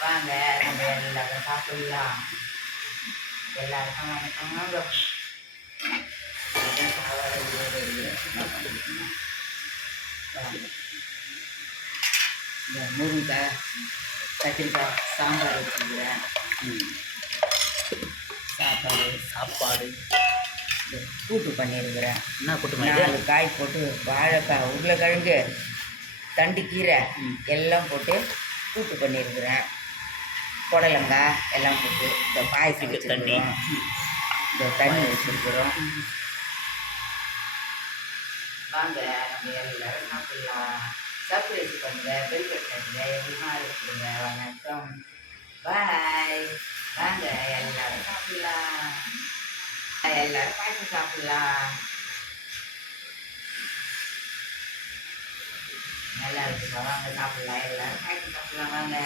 வாங்க நம்ம எல்லாரும் சாப்பிடலாம். எல்லாருக்கும் வணக்கங்க. இந்த முருங்காய் கத்திரிக்காய் சாம்பார் வச்சுருக்கிறேன். சாப்பாடு கூட்டு பண்ணியிருக்கிறேன். என்ன கூட்டு 4 காய் போட்டு வாழைக்காய், உருளைக்கிழங்கு, தண்டு கீரை எல்லாம் போட்டு கூட்டு பண்ணியிருக்கிறேன். புடலங்காய் எல்லாம் போட்டு இந்த பாயசம் வச்சுருக்கிறோம். இந்த தண்ணி வச்சுருக்குறோம். வாங்க நம்ம எல்லாரும் சாப்பிடலாம். சர்ப்ரைஸ் பண்ணுங்கள், பெல் கட்டுங்க, எப்படிமா இருக்குங்க. வணக்கம், பாய். வாங்க எல்லாரும் சாப்பிடலாம். எல்லாரும் பாயசம் சாப்பிடலாம். நல்லா இருக்குப்பா, வாங்க சாப்பிடலாம். எல்லாரும் பாயசம் சாப்பிடலாம். வாங்க.